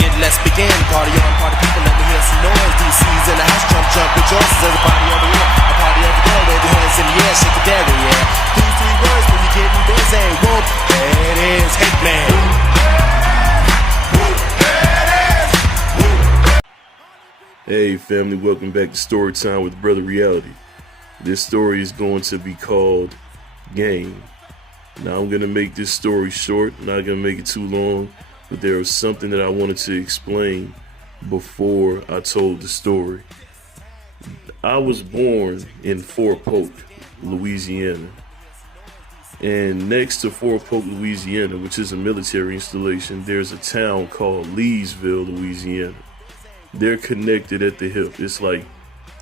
Let's begin. Party on, party people, let me hear some noise. DC's in the house, jump, jump, rejoice. There's a party over here, a party over there. Wave your hands in the air, shake it dairy, yeah. These three words when you're getting busy. Whoop, there it is, hate man. Hey family, welcome back to Story Time with Brother Reality. This story is going to be called Game. Now I'm going to make this story short, not going to make it too long, but there was something that I wanted to explain before I told the story. I was born in Fort Polk, Louisiana. And next to Fort Polk, Louisiana, which is a military installation, there's a town called Leesville, Louisiana. They're connected at the hip. It's like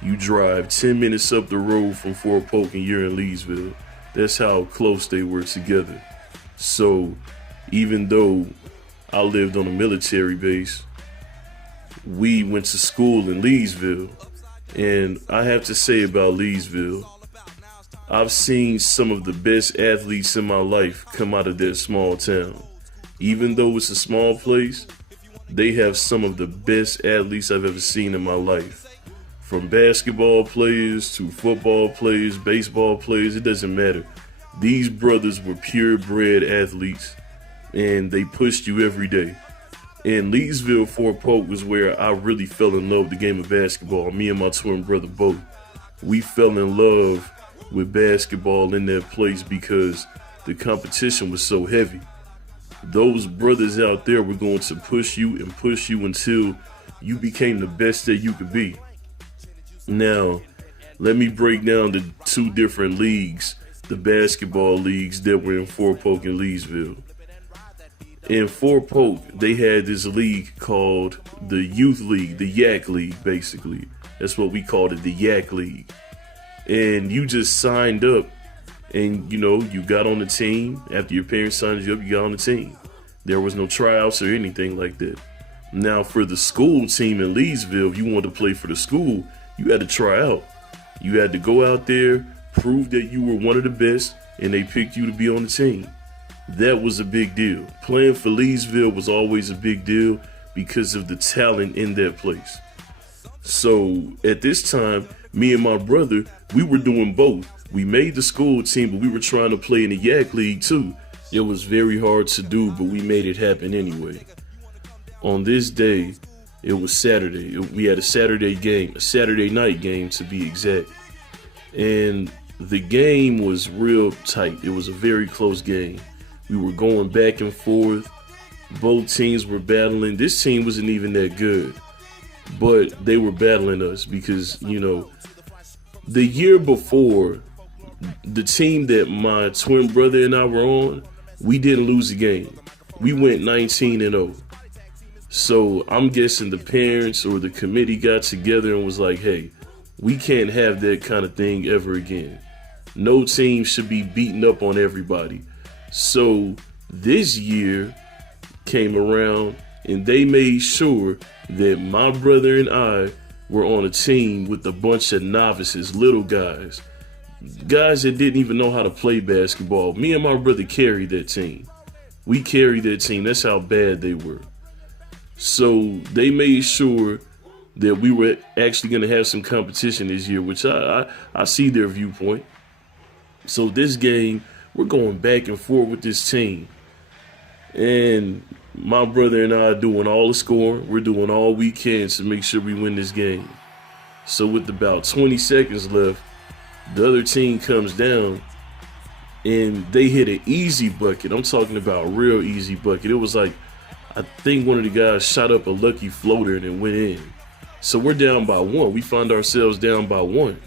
you drive 10 minutes up the road from Fort Polk and you're in Leesville. That's how close they were together. So even though I lived on a military base, we went to school in Leesville. And I have to say about Leesville, I've seen some of the best athletes in my life come out of that small town. Even though it's a small place, they have some of the best athletes I've ever seen in my life. From basketball players to football players, baseball players, it doesn't matter. These brothers were purebred athletes, and they pushed you every day. And Leesville, Fort Polk was where I really fell in love with the game of basketball. Me and my twin brother both. We fell in love with basketball in that place because the competition was so heavy. Those brothers out there were going to push you until you became the best that you could be. Now, let me break down the two different leagues, the basketball leagues that were in Fort Polk and Leesville. In Fort Polk, they had this league called the Youth League, the Yak League, basically. That's what we called it, the Yak League. And you just signed up and, you got on the team. After your parents signed you up, you got on the team. There was no tryouts or anything like that. Now, for the school team in Leesville, if you wanted to play for the school, you had to try out. You had to go out there, prove that you were one of the best, and they picked you to be on the team. That was a big deal. Playing for Leesville was always a big deal because of the talent in that place. So at this time, me and my brother, we were doing both. We made the school team, but we were trying to play in the Yak League too. It was very hard to do, but we made it happen anyway. On this day, it was Saturday. We had a Saturday game, a Saturday night game to be exact. And the game was real tight. It was a very close game. We were going back and forth. Both teams were battling. This team wasn't even that good, but they were battling us because, the year before, the team that my twin brother and I were on, we didn't lose a game. We went 19-0. So I'm guessing the parents or the committee got together and was like, hey, we can't have that kind of thing ever again. No team should be beating up on everybody. So this year came around and they made sure that my brother and I were on a team with a bunch of novices, little guys that didn't even know how to play basketball. Me and my brother carried that team. We carried that team. That's how bad they were. So they made sure that we were actually going to have some competition this year, which I see their viewpoint. So this game, we're going back and forth with this team. And my brother and I are doing all the scoring. We're doing all we can to make sure we win this game. So with about 20 seconds left, the other team comes down and they hit an easy bucket. I'm talking about a real easy bucket. It was like, I think one of the guys shot up a lucky floater and it went in. So we're down by one. We find ourselves down by one.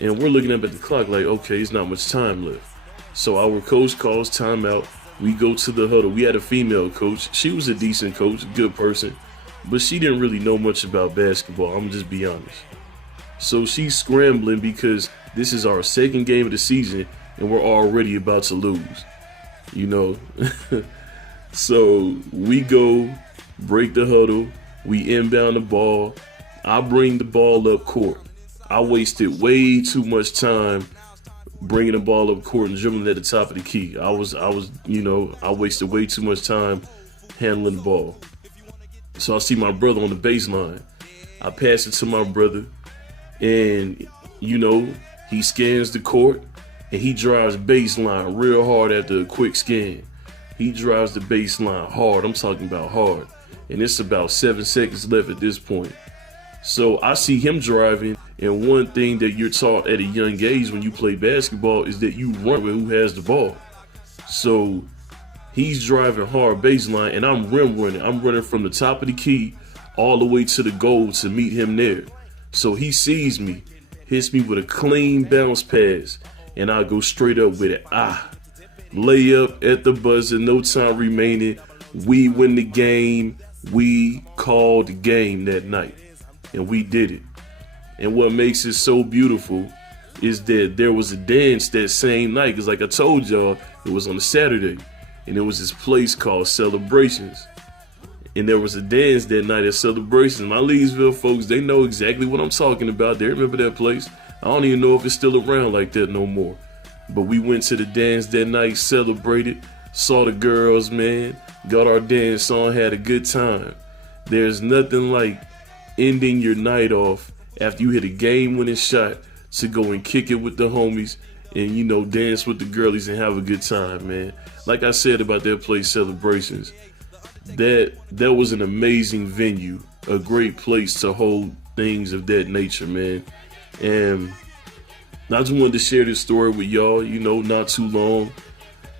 And we're looking up at the clock like, okay, there's not much time left. So our coach calls timeout. We go to the huddle. We had a female coach. She was a decent coach, a good person, but she didn't really know much about basketball. I'm just be honest. So she's scrambling because this is our second game of the season and we're already about to lose. So we go, break the huddle. We inbound the ball. I bring the ball up court. I wasted way too much time bringing the ball up court and dribbling at the top of the key. I wasted way too much time handling the ball. So I see my brother on the baseline. I pass it to my brother, and he scans the court, and he drives baseline real hard after a quick scan. He drives the baseline hard. I'm talking about hard. And it's about 7 seconds left at this point. So I see him driving, and one thing that you're taught at a young age when you play basketball is that you run with who has the ball. So he's driving hard baseline, and I'm rim running. I'm running from the top of the key all the way to the goal to meet him there. So he sees me, hits me with a clean bounce pass, and I go straight up with it. Layup at the buzzer, no time remaining. We win the game. We called the game that night, and we did it. And what makes it so beautiful is that there was a dance that same night, because like I told y'all, it was on a Saturday, and there was this place called Celebrations. And there was a dance that night at Celebrations. My Leesville folks, they know exactly what I'm talking about. They remember that place. I don't even know if it's still around like that no more. But we went to the dance that night, celebrated, saw the girls, man, got our dance on, had a good time. There's nothing like ending your night off after you hit a game-winning shot to go and kick it with the homies and, dance with the girlies and have a good time, man. Like I said about that place, Celebrations, that was an amazing venue, a great place to hold things of that nature, man. And I just wanted to share this story with y'all, not too long,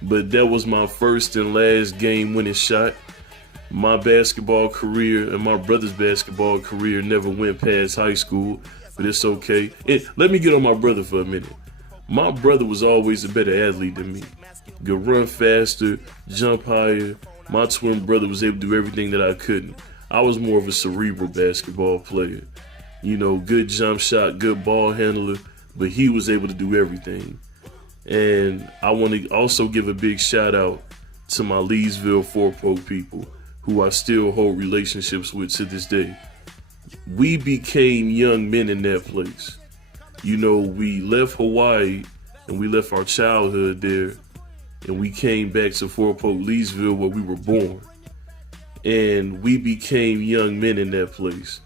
but that was my first and last game-winning shot. My basketball career and my brother's basketball career never went past high school, but it's okay. And let me get on my brother for a minute. My brother was always a better athlete than me. Could run faster, jump higher. My twin brother was able to do everything that I couldn't. I was more of a cerebral basketball player. Good jump shot, good ball handler, but he was able to do everything. And I want to also give a big shout out to my Leesville Fort Polk people who I still hold relationships with to this day. We became young men in that place. We left Hawaii and we left our childhood there, and we came back to Fort Polk, Leesville, where we were born. And we became young men in that place.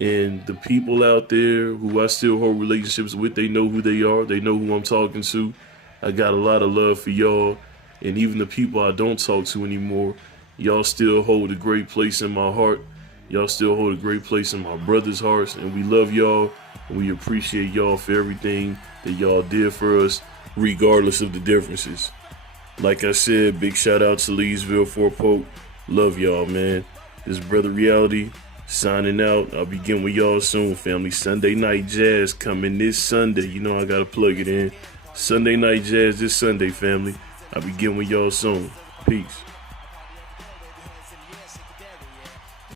And the people out there who I still hold relationships with, they know who they are. They know who I'm talking to. I got a lot of love for y'all. And even the people I don't talk to anymore, y'all still hold a great place in my heart. Y'all still hold a great place in my brother's hearts. And we love y'all. And we appreciate y'all for everything that y'all did for us, regardless of the differences. Like I said, big shout out to Leesville, Fort Polk. Love y'all, man. This is Brother Reality signing out. I'll begin with y'all soon, family. Sunday Night Jazz coming this Sunday. I gotta plug it in. Sunday Night Jazz this Sunday, family. I'll begin with y'all soon. Peace.